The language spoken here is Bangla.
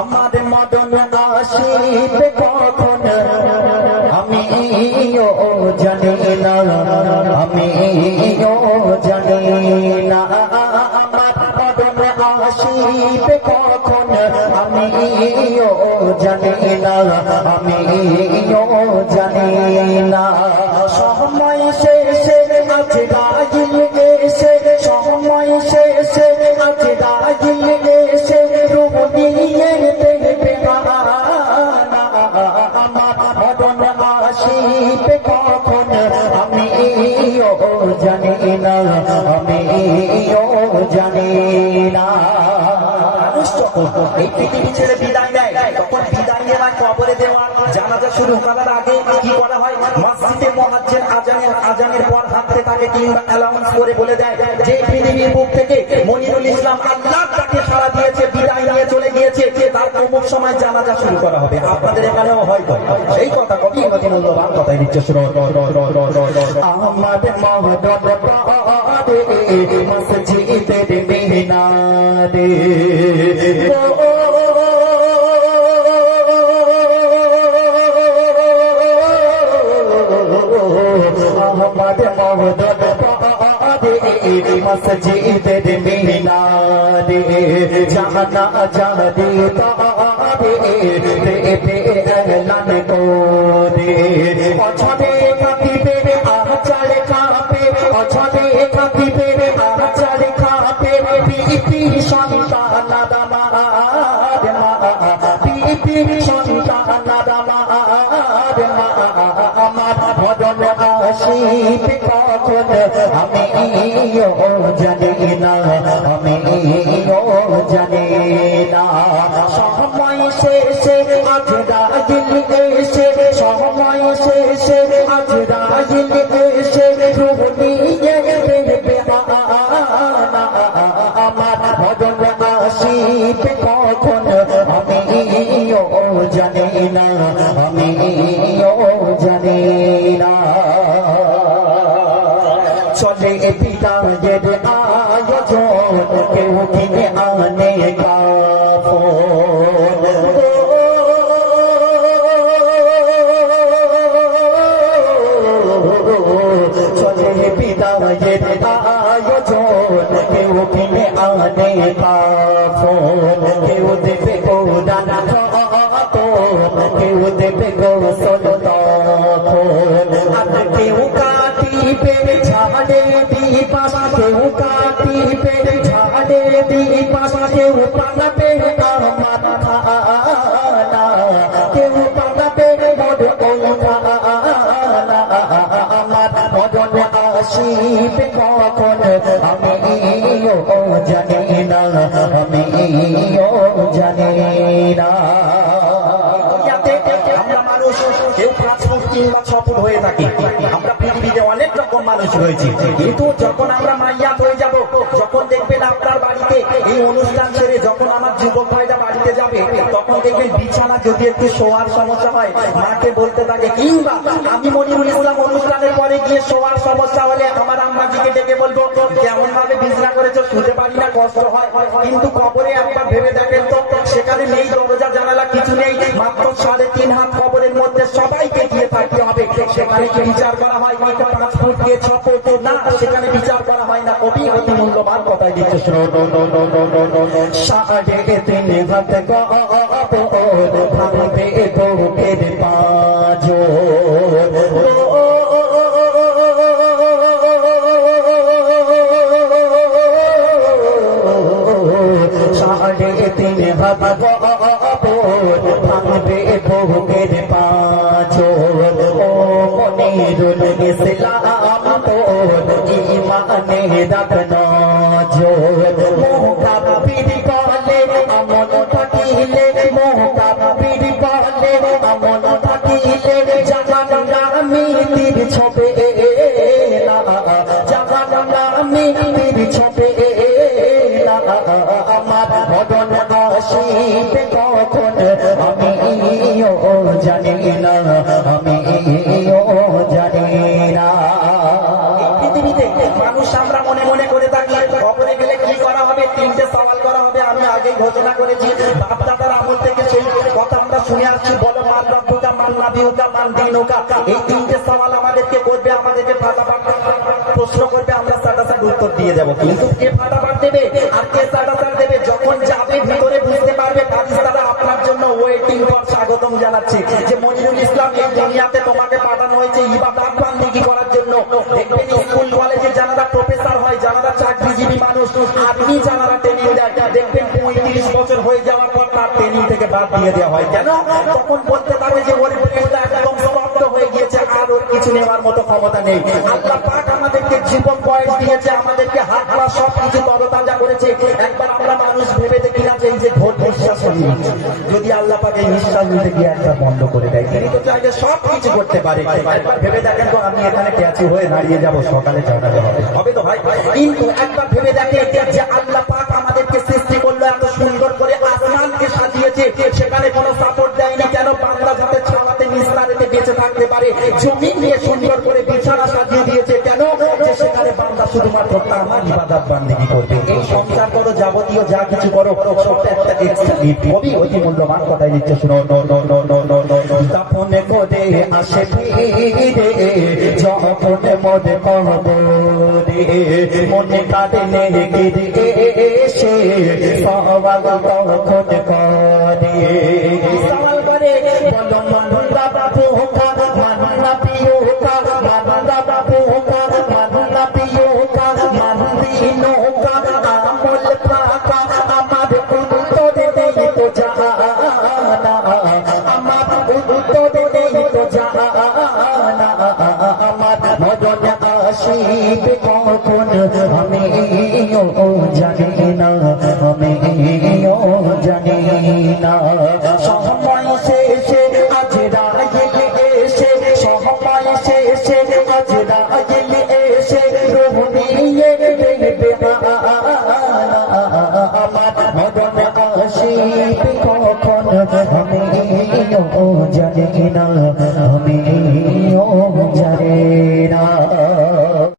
আমার মদন আসিবে কখন আমিও জানি না, আমিও জানি না। আমার মদন আসিবে কখন আমিও জানি না, আমিও জানি না। সময় শেষে আজ রাজিল এসে, সময় শেষে আজ রাজিল এসে রূপ নিয়ে দেবে না। আমার মদন আসিবে কখন আমিও জানি না, আমিও জানি না। এই পৃথিবী ছেড়ে বিদায় নেয়, তখন বিদায় নেওয়ার কবরে দেওয়া জানাজা শুরু করার আগে কি করা হয়? মসজিদে মুয়াজ্জিন আজানের পর হাতে তাকে কিংবা অ্যালাউন্স করে বলে দেয় যে পৃথিবীর বুক থেকে মনিরুল ইসলাম আল্লাহ তাকে সাড়া দিয়েছে, বিদায় নিয়ে চলে গিয়েছে, তার অমুক সময় জানাজা শুরু করা হবে। আপনাদের এখানেও হয়তো সেই কথা কবি অতি মূল্যবান কথাই নিচ্ছে শুনো। আমাদের মহদন পারে মসজিদের মিনারে আমাদের মহদন পারে মসজিদের মিনারে জানা জানি তারে দেবে এলান করে অছনে কাঁপিবে আচার কাঁপে, অছনে কাঁপিবে আচার কাঁপে পিপি সন্তান আমার মা, পিপি সন্তান আমার মা। আমার মদন আসিবে কখন আমিও জানি না, আমিও জানি না। সময় শেষে আজ রাজিল এসে, সময় শেষে আজ রাজিল এসে রূপ নিয়ে দেবে না। আমার মদন আসিবে কখন আমিও জানি না, আমিও জানি না। চলে বিদায়ের আয়োজন কেউ কিনে আনে কাফন, চলে বিদায়ের আয়োজন কেউ কিনে আনে কাফন, কেউ দেবে কোরআন খতম, কেউ দেবে গোসল তখন, আর কেউ কাটিবে ঝাড়ে দিপাস, কেউ কাটিবে ঝাড়ে দিপাস, কেউ পালাবে আমার খানা, কেউ পালাবে মোর খানা। আমার মদন আসিবে কখন আমিও জানি না, আমিও জানি না। আমরা মানুষ কেউ 5 ফুট কিংবা 6 ফুট হয়ে থাকি, আমরা পৃথিবীতে অনেক রকম মানুষ রয়েছে, কিন্তু যখন আমরা মাইয়াত হয়ে যাব, যখন দেখবেন আপনার বাড়িতে এই অনুষ্ঠান ছেড়ে যখন আমার যুবক ভাইরা বাড়িতে যাবে, তখন দেখবেন বিছানা যদি একটু শোয়ার সমস্যা হয় মাকে বলতে থাকে, কিংবা আমি মনিরুল ইসলাম অনুষ্ঠানের পরে গিয়ে শোয়ার সমস্যা হলে আমার আম্মাজিকে ডেকে বলবো কেমন ভাবে বিছানা করেছো, শুতে পারি না, কষ্ট হয়। কিন্তু কবরে একবার ভেবে দেখেন তো, সেখানে নেই দরজা জানালা, কিছু নেই, মাত্র 3.5 হাত কবরের মধ্যে সবাইকে গিয়ে থাকতে হবে। সেখানে কি বিচার করা হয় 5 ফুট কে 6 ফুট? না, সেখানে বিচার করা হয় না। কবি অতি মূল্যবান কথাই দিচ্ছে শুনো। 3.5 হাত কবর ভাঙবে বুকের পাঁজর, সাড়ে 3 হাত কবর ভাঙবে বুকের পাঁজর। ও মনিরুল ইসলাম তোর ইমানে রাখ নজর, মুকাব্বির বলে আমল থাকিলে, মুকাব্বির বলে আমল থাকিলে জাহান নামী তীর ছবে না, জাহান নামী তীর ছবে না। আমার মদন আসিবে কখন আমিও জানি না, আমিও জানি না। পৃথিবীতে মানুষ আমরা মনে মনে করে থাকি কবরে গেলে কি করা হবে, 3টে সওয়াল করা হবে। আমি আগেই ঘোষণা করেছি, বাপ দাদারা নৌকা, এই তিনটে সওয়াল আমাদেরকে করবে, আমাদেরকে ফাটাফাট প্রশ্ন করবে, আমরা সাটাসাট উত্তর দিয়ে দেবো। কিন্তু কে ফাটাফাট দেবে আর কে সাটাসাট দেবে, যখন যাবে ভিতরে বুঝতে পারবে। ফারিস্তারা আপনার জন্য ওয়েটিং ফর, স্বাগতম জানাচ্ছে যে মনিরুল ইসলাম, এই দুনিয়াতে তোমাকে পাঠানো হয়েছে ইবাদত বান্দেগি করার জন্য। দেখবেন স্কুল কলেজে যারা প্রফেসর হয়, যারা চাকরিজীবী মানুষ, আপনি যারা ট্রেনিং দেয়, দেখবেন 35 বছর হয়ে যাওয়ার পর তার ট্রেনিং থেকে বাদ দিয়ে দেওয়া হয়। কেন? তখন বলতে পারবে যে ওর ব্রেনটা একদম সমাপ্ত হয়ে গিয়েছে, আর ওর কিছু নেওয়ার মতো ক্ষমতা নেই। আল্লাহ পাক আমাদেরকে জীবন বয়স দিয়েছে, আমাদেরকে হাত পা সব কিছু তরতাজা করেছে। একবার আমরা মানুষ ভেবে দেখি না যে এই যে ভোট নিঃশ্বাস নিচ্ছে, যদি আল্লাহ পাক এই নিঃশ্বাস নিতে গিয়ে একটা বন্ধ করে দেয়, তিনি তো চাইলে সব কিছু করতে পারে। একবার ভেবে দেখেন তো, আমি এখানে ক্যাচি হয়ে দাঁড়িয়ে যাব, সকালে জানাতে হবে, হবে তো ভাই? কিন্তু একবার ভেবে দেখে যে আল্লাহ পাক আমাদেরকে সৃষ্টি করলো এত সুন্দর করে, আসমানকে সাজিয়েছে, সেখানে কোনো সাপোর্ট দেয়নি। কেন? বান্দা যাতে ছাওয়াতে নিস্তারেতে বেঁচে থাকতে পারে। জমি নিয়ে সুন্দর করে বিছানা সাজিয়ে দিয়েছে, কেন? যে সেখানে বান্দা শুধুমাত্র আমার ইবাদত বান্দেগি করবে। এই সংসার করো, যাবতীয় যা কিছু করো, ছোট্ট একটা এক্সট্রা গিফট, খুবই অতি মূল্যবান কথাই দিচ্ছে, শুনো। তপনে করে আসে ফিরে, যখন মনে কবরে, মনে কাটে গিরে এসে সওয়াল তখন করে। সওয়াল করে, বলো মানলা পোকা, মানলা পিয়োকা, মানলা পোকা, মানলা পিয়োকা, মানলি নৌকা, আমল পাকা, আমার উত্তর নেই তো জানা, আমার উত্তর নেই তো জানা, আমার মদন আসিবে কখন আমিও জানি না, আমিও জানি না। সময় শেষে আজ রাইলে এসে, সময় শেষে আজ রাইলে এসে, রূহ নিয়ে দেবে আমার মদন আসিবে কখন আমিও জানি না, আমি